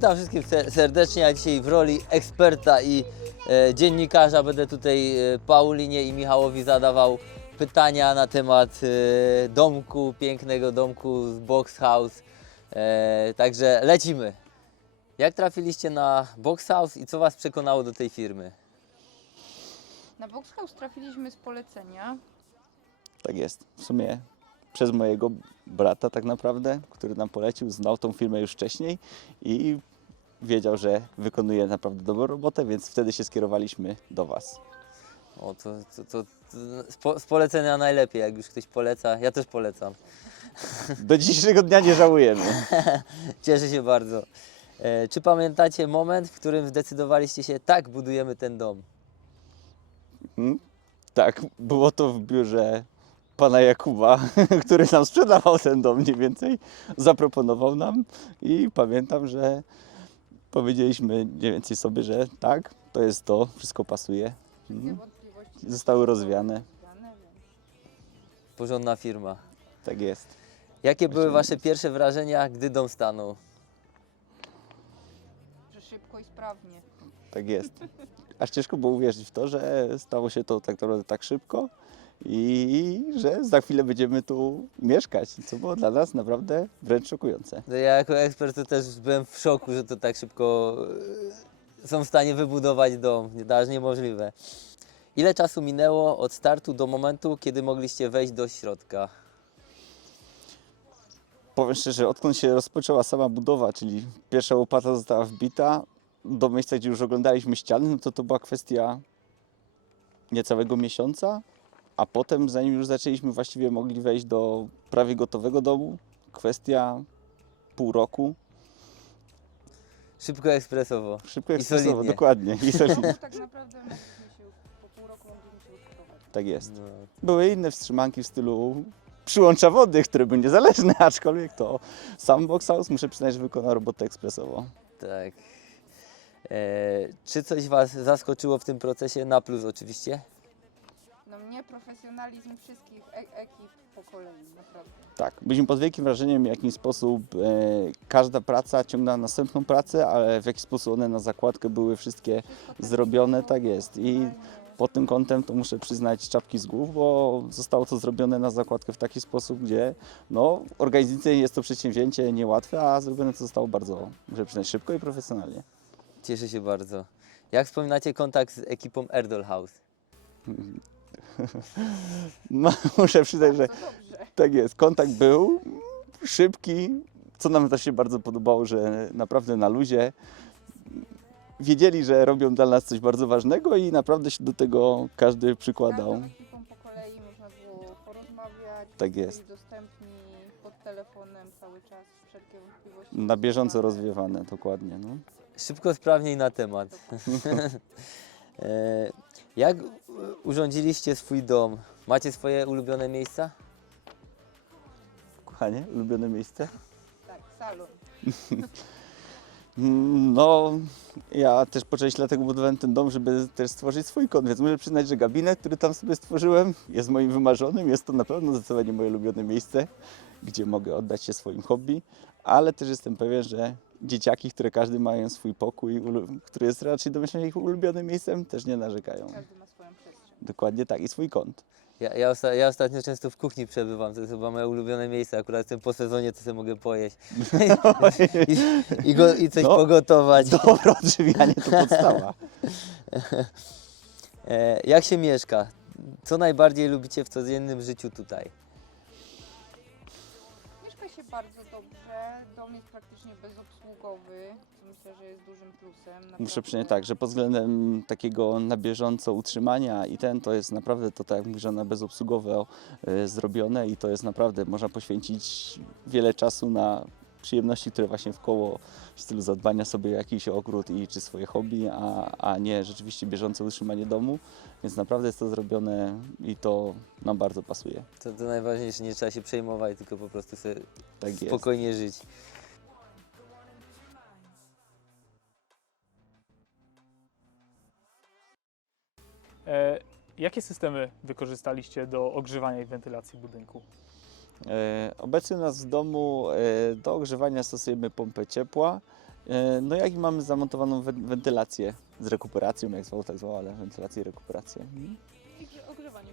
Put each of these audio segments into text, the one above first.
Witam wszystkich se- serdecznie, a dzisiaj w roli eksperta i e, dziennikarza będę tutaj e, Paulinie i Michałowi zadawał pytania na temat e, domku, pięknego domku z Box House. E, także lecimy. Jak trafiliście na Box House i co Was przekonało do tej firmy? Na Box House trafiliśmy z polecenia. Tak jest. W sumie przez mojego brata tak naprawdę, który nam polecił, znał tą firmę już wcześniej i wiedział, że wykonuje naprawdę dobrą robotę, więc wtedy się skierowaliśmy do Was. O, to, to, to, to z, po, z polecenia najlepiej, jak już ktoś poleca. Ja też polecam. Do dzisiejszego dnia nie żałujemy. Cieszę się bardzo. E, czy pamiętacie moment, w którym zdecydowaliście się, tak, budujemy ten dom? Hmm? Tak, było to w biurze pana Jakuba, który nam sprzedawał ten dom mniej więcej, zaproponował nam i pamiętam, że powiedzieliśmy mniej więcej sobie, że tak, to jest to, wszystko pasuje. Mhm. Zostały rozwiane. Porządna firma. Tak jest. Jakie były Właściwie Wasze pierwsze wrażenia, gdy dom stanął? że szybko i sprawnie. Tak jest. Aż ciężko było uwierzyć w to, że stało się to tak naprawdę tak szybko i że za chwilę będziemy tu mieszkać, co było dla nas naprawdę wręcz szokujące. No Ja jako ekspert to też byłem w szoku, że to tak szybko e, są w stanie wybudować dom. Nie- Aż niemożliwe. Ile czasu minęło od startu do momentu, kiedy mogliście wejść do środka? Powiem szczerze, odkąd się rozpoczęła sama budowa, czyli pierwsza łopata została wbita, do miejsca, gdzie już oglądaliśmy ściany, no to to była kwestia niecałego miesiąca, a potem, zanim już zaczęliśmy właściwie mogli wejść do prawie gotowego domu, kwestia pół roku. Szybko, ekspresowo. Szybko I ekspresowo, solidnie. dokładnie. I solidnie. Tak naprawdę mogliśmy się po pół roku mogliśmy się. Tak jest. No. Były inne wstrzymanki w stylu przyłącza wody, które były niezależne, aczkolwiek to sam Box House muszę przyznać, że wykonał robotę ekspresowo. Tak. E, czy coś Was zaskoczyło w tym procesie? Na plus oczywiście. No mnie profesjonalizm wszystkich e- ekip po kolei, naprawdę. Tak, byliśmy pod wielkim wrażeniem, w jaki sposób e, każda praca ciągnęła następną pracę, ale w jaki sposób one na zakładkę były wszystkie Wszystko tak zrobione, tak jest. I pod tym kątem to muszę przyznać czapki z głów, bo zostało to zrobione na zakładkę w taki sposób, gdzie no, organizacyjnie jest to przedsięwzięcie niełatwe, a zrobione to zostało bardzo, muszę przyznać, szybko i profesjonalnie. Cieszę się bardzo. Jak wspominacie kontakt z ekipą Erdol House? No, muszę przyznać, że. Tak jest, kontakt był szybki, co nam też się bardzo podobało, że naprawdę na luzie wiedzieli, że robią dla nas coś bardzo ważnego i naprawdę się do tego każdy przykładał. ekipą po kolei można było porozmawiać. Tak byli jest. dostępni pod telefonem cały czas, wszelkie wątpliwości. Na bieżąco rozwiewane. rozwiewane, dokładnie. No. Szybko, sprawniej na temat. E, Jak urządziliście swój dom? Macie swoje ulubione miejsca? Kochanie, ulubione miejsce? Tak, salon. No, ja też po części dlatego budowałem ten dom, żeby też stworzyć swój kąt, więc muszę przyznać, że gabinet, który tam sobie stworzyłem, jest moim wymarzonym. Jest to na pewno zdecydowanie moje ulubione miejsce, gdzie mogę oddać się swoim hobby, ale też jestem pewien, że dzieciaki, które każdy mają swój pokój, który jest raczej domyślnie ich ulubionym miejscem, też nie narzekają. Każdy ma swoją przestrzeń. Dokładnie tak, i swój kąt. Ja, ja, osta- ja ostatnio często w kuchni przebywam, to jest chyba moje ulubione miejsce. Akurat jestem po sezonie, to sobie mogę pojeść i, i, go, i coś No. pogotować. Dobre odżywianie to podstawa. E, Jak się mieszka? Co najbardziej lubicie w codziennym życiu tutaj? Bardzo dobrze. Dom jest praktycznie bezobsługowy, co myślę, że jest dużym plusem. Muszę naprawdę. przyznać tak, że pod względem takiego na bieżąco utrzymania i ten to jest naprawdę to tak jak mówisz, na bezobsługowe zrobione i to jest naprawdę, można poświęcić wiele czasu na przyjemności, które właśnie w koło w stylu zadbania sobie o jakiś ogród i czy swoje hobby, a, a nie rzeczywiście bieżące utrzymanie domu, więc naprawdę jest to zrobione i to nam bardzo pasuje. To, to najważniejsze, nie trzeba się przejmować, tylko po prostu sobie Tak jest. spokojnie żyć. E, jakie systemy wykorzystaliście do ogrzewania i wentylacji budynku? E, Obecnie u nas w domu e, do ogrzewania stosujemy pompę ciepła E, No jak i mamy zamontowaną wen- wentylację z rekuperacją, jak zwał, tak zwał, ale wentylację i rekuperację. Mhm. I grze- ogrzewanie.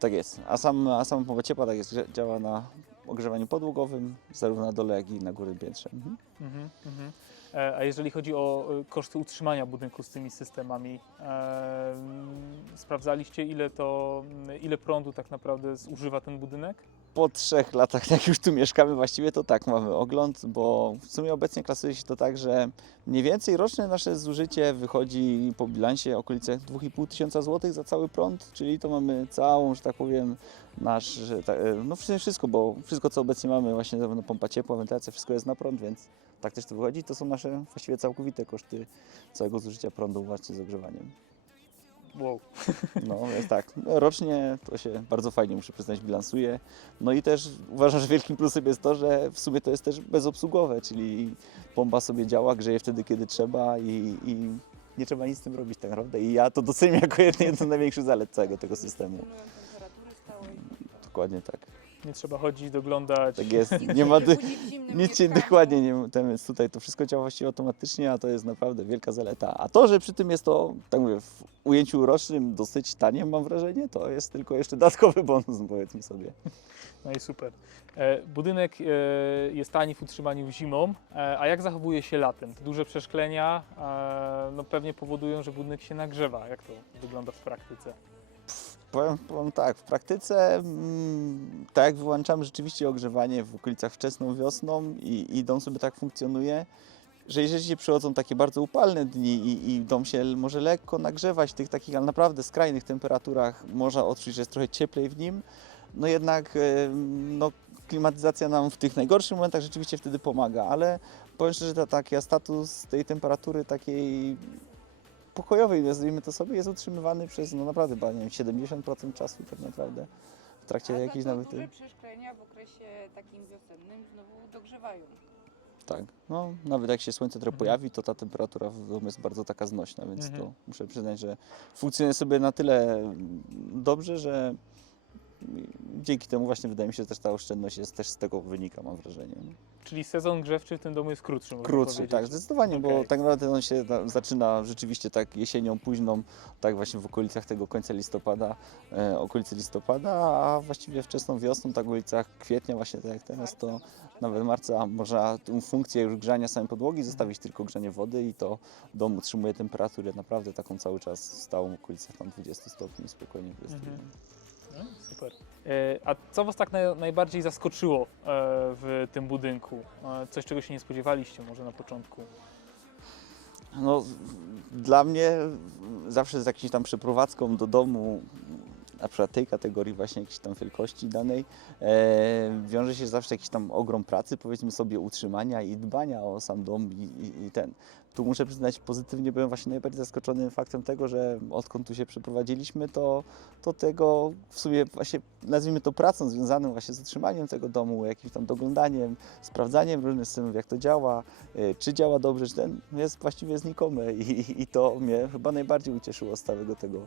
Tak jest. A, sam, a sama pompa ciepła tak jest, działa na ogrzewaniu podłogowym, zarówno na dole, jak i na górnym piętrze. Mhm. Mhm, mhm. A jeżeli chodzi o koszty utrzymania budynku z tymi systemami, e, sprawdzaliście ile to, ile prądu tak naprawdę zużywa ten budynek? Po trzech latach, jak już tu mieszkamy, właściwie to tak mamy ogląd, bo w sumie obecnie klasuje się to tak, że mniej więcej roczne nasze zużycie wychodzi po bilansie okolice 2,5 tysiąca złotych za cały prąd, czyli to mamy całą, że tak powiem, nasz, że ta- e, no wszystko, bo wszystko co obecnie mamy, właśnie zarówno pompa ciepła, wentylacja, wszystko jest na prąd, więc tak też to wychodzi. To są nasze właściwie całkowite koszty całego zużycia prądu właśnie z ogrzewaniem. Wow. No, jest tak. Rocznie to się bardzo fajnie, muszę przyznać, bilansuje. No i też uważam, że wielkim plusem jest to, że w sumie to jest też bezobsługowe, czyli pompa sobie działa, grzeje wtedy, kiedy trzeba i, i nie trzeba nic z tym robić tak naprawdę. I ja to doceniam jako jedną z największych zalet całego tego systemu. Wytrzymują temperatury stałe. Dokładnie tak. Nie trzeba chodzić, doglądać. Tak jest. Nie ma... zimnym Nic się dokładnie nie ten, więc tutaj to wszystko działa właściwie automatycznie, a to jest naprawdę wielka zaleta. A to, że przy tym jest to, tak mówię, w ujęciu rocznym dosyć tanie, mam wrażenie, to jest tylko jeszcze dodatkowy bonus, powiedzmy sobie. No i super. E, Budynek e, jest tani w utrzymaniu zimą, e, a jak zachowuje się latem? Te duże przeszklenia e, no pewnie powodują, że budynek się nagrzewa. Jak to wygląda w praktyce? Powiem, powiem tak, w praktyce mm, tak jak wyłączamy rzeczywiście ogrzewanie w okolicach wczesną wiosną i, i dom sobie tak funkcjonuje, że jeżeli się przychodzą takie bardzo upalne dni i, i dom się może lekko nagrzewać w tych takich, ale naprawdę skrajnych temperaturach, można odczuć, że jest trochę cieplej w nim, no jednak e, no, klimatyzacja nam w tych najgorszych momentach rzeczywiście wtedy pomaga, ale powiem szczerze, że taki status tej temperatury takiej pokojowej, nazwijmy to sobie, jest utrzymywany przez no naprawdę chyba, nie wiem, 70% czasu tak naprawdę w trakcie A za jakiejś to nawet... duże przeszklenia w okresie takim wiosennym znowu dogrzewają. Tak, no nawet jak się słońce trochę Mhm. pojawi, to ta temperatura w domu jest bardzo taka znośna, więc Mhm. to muszę przyznać, że funkcjonuje sobie na tyle dobrze, że dzięki temu właśnie wydaje mi się, że też ta oszczędność jest też z tego wynika, mam wrażenie. Czyli sezon grzewczy w tym domu jest krótszy. Krótszy, tak, zdecydowanie, bo Okej. tak naprawdę on się na- zaczyna rzeczywiście tak jesienią późną, tak właśnie w okolicach tego końca listopada, e, okolicy listopada, a właściwie wczesną wiosną, tak w okolicach kwietnia właśnie tak jak teraz, to nawet marca można tą funkcję już grzania samej podłogi zostawić tylko grzanie wody i to dom utrzymuje temperaturę naprawdę taką cały czas stałą w okolicach tam 20 stopni spokojnie. 20. Mhm. Super. E, A co Was tak naj, najbardziej zaskoczyło e, w tym budynku? E, Coś, czego się nie spodziewaliście może na początku? No, dla mnie zawsze z jakimś tam przeprowadzką do domu, na przykład tej kategorii właśnie jakiejś tam wielkości danej, e, wiąże się zawsze jakiś tam ogrom pracy, powiedzmy sobie utrzymania i dbania o sam dom i, i, i ten. Tu muszę przyznać, pozytywnie byłem właśnie najbardziej zaskoczony faktem tego, że odkąd tu się przeprowadziliśmy, to, to tego w sumie właśnie nazwijmy to pracą związaną właśnie z utrzymaniem tego domu, jakimś tam doglądaniem, sprawdzaniem różnych systemów, jak to działa, y, czy działa dobrze, czy ten jest właściwie znikome i, i to mnie chyba najbardziej ucieszyło z całego tego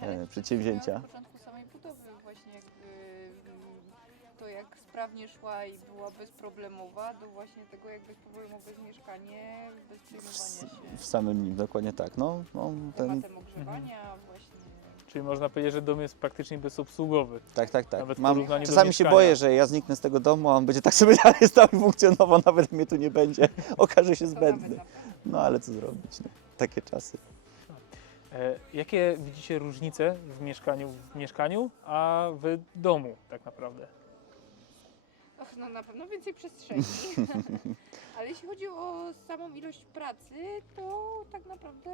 to przedsięwzięcia. Jak sprawnie szła i była bezproblemowa, do właśnie tego jak bezproblemowe jest mieszkanie bez W, przejmowania się w samym nim, dokładnie tak. No, no, ten, tematem ogrzewania właśnie. Czyli można powiedzieć, że dom jest praktycznie bezobsługowy. tak, tak, tak. Nawet w Mam, porównaniu do czasami się mieszkania. boję, że ja zniknę z tego domu, a on będzie tak sobie dalej stał i funkcjonował, nawet mnie tu nie będzie. Okaże się To nawet zbędny. na No ale co zrobić, no. takie czasy. E, Jakie widzicie różnice w mieszkaniu, w mieszkaniu, a w domu tak naprawdę? Och, no na pewno więcej przestrzeni. Ale jeśli chodzi o samą ilość pracy, to tak naprawdę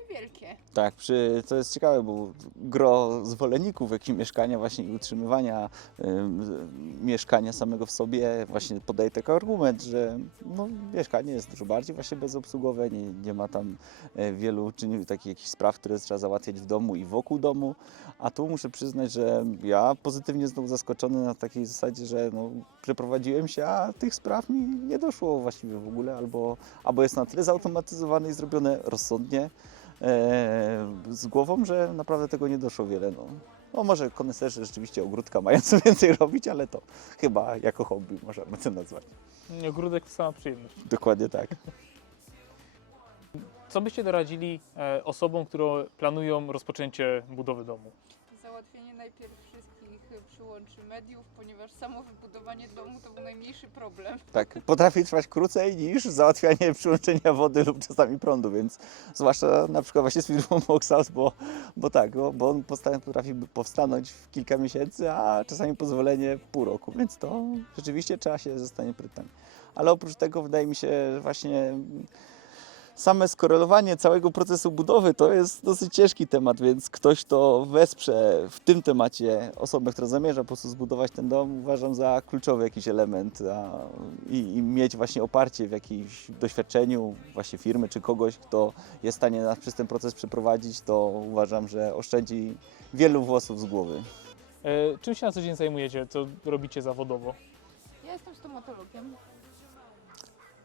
niewielkie. Tak, przy, to jest ciekawe, bo gro zwolenników jakichś mieszkania właśnie i utrzymywania ym, mieszkania samego w sobie właśnie podaje taki argument, że no, mieszkanie jest dużo bardziej właśnie bezobsługowe, nie, nie ma tam e, wielu czynników, takich jakichś spraw, które trzeba załatwiać w domu i wokół domu, a tu muszę przyznać, że ja pozytywnie znowu zaskoczony na takiej zasadzie, że no, przeprowadziłem się, a tych spraw mi nie doszło właściwie w ogóle, albo, albo jest na tyle zautomatyzowane i zrobione rozsądnie, e, z głową, że naprawdę tego nie doszło wiele. No, no może koneserzy rzeczywiście ogródka mają co więcej robić, ale to chyba jako hobby możemy to nazwać. Ogródek to sama przyjemność. Dokładnie tak. Co byście doradzili e, osobom, które planują rozpoczęcie budowy domu? Załatwienie najpierw przyłączy mediów, ponieważ samo wybudowanie domu to był najmniejszy problem. Tak, potrafi trwać krócej niż załatwianie przyłączenia wody lub czasami prądu, więc zwłaszcza na przykład właśnie z firmą Moxhouse, bo, bo tak, bo, bo on potrafi powstanąć w kilka miesięcy, a czasami pozwolenie pół roku, więc to rzeczywiście trzeba się zostanie pytać. Ale oprócz tego wydaje mi się właśnie same skorelowanie całego procesu budowy to jest dosyć ciężki temat, więc ktoś, kto wesprze w tym temacie osobę, która zamierza po prostu zbudować ten dom, uważam za kluczowy jakiś element a, i, i mieć właśnie oparcie w jakimś doświadczeniu właśnie firmy czy kogoś, kto jest w stanie nas przez ten proces przeprowadzić, to uważam, że oszczędzi wielu włosów z głowy. E, czym się na co dzień zajmujecie? Co robicie zawodowo? Ja jestem stomatologiem.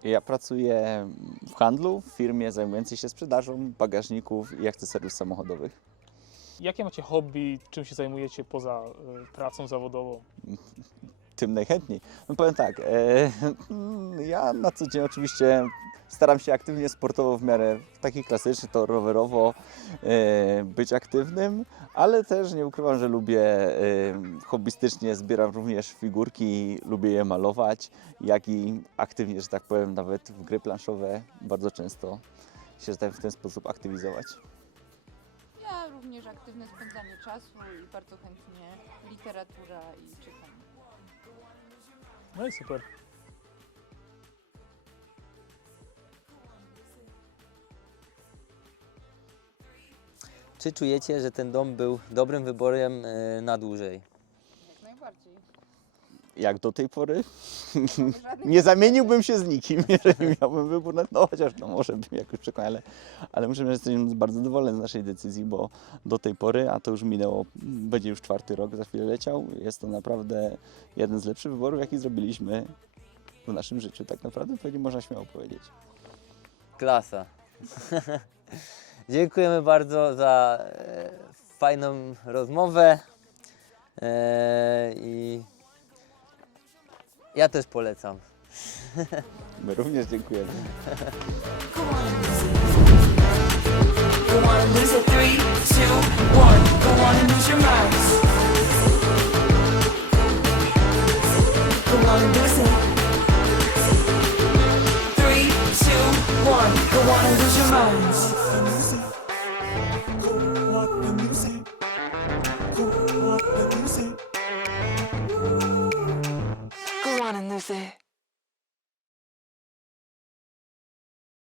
Ja pracuję w handlu, w firmie zajmującej się sprzedażą bagażników i akcesoriów samochodowych. Jakie macie hobby? Czym się zajmujecie poza e, pracą zawodową? tym najchętniej. No powiem tak, e, ja na co dzień oczywiście staram się aktywnie sportowo w miarę taki klasyczny, to rowerowo e, być aktywnym, ale też nie ukrywam, że lubię e, hobbystycznie zbieram również figurki, lubię je malować, jak i aktywnie, że tak powiem, nawet w gry planszowe bardzo często się w ten sposób aktywizować. Ja również aktywne spędzanie czasu i bardzo chętnie literatura i czytanie. No i super. Czy czujecie, że ten dom był dobrym wyborem e, na dłużej? Jak najbardziej. Jak do tej pory żadnych nie zamieniłbym się z nikim, jeżeli miałbym wybór, no, no chociaż no, może bym jakoś przekonał, ale, ale muszę powiedzieć, że jestem bardzo zadowolony z naszej decyzji, bo do tej pory, a to już minęło, będzie już czwarty rok, za chwilę leciał, jest to naprawdę jeden z lepszych wyborów, jaki zrobiliśmy w naszym życiu, tak naprawdę pewnie można śmiało powiedzieć. Klasa. Dziękujemy bardzo za e, fajną rozmowę. E, I ja też polecam. My również dziękujemy. Go Go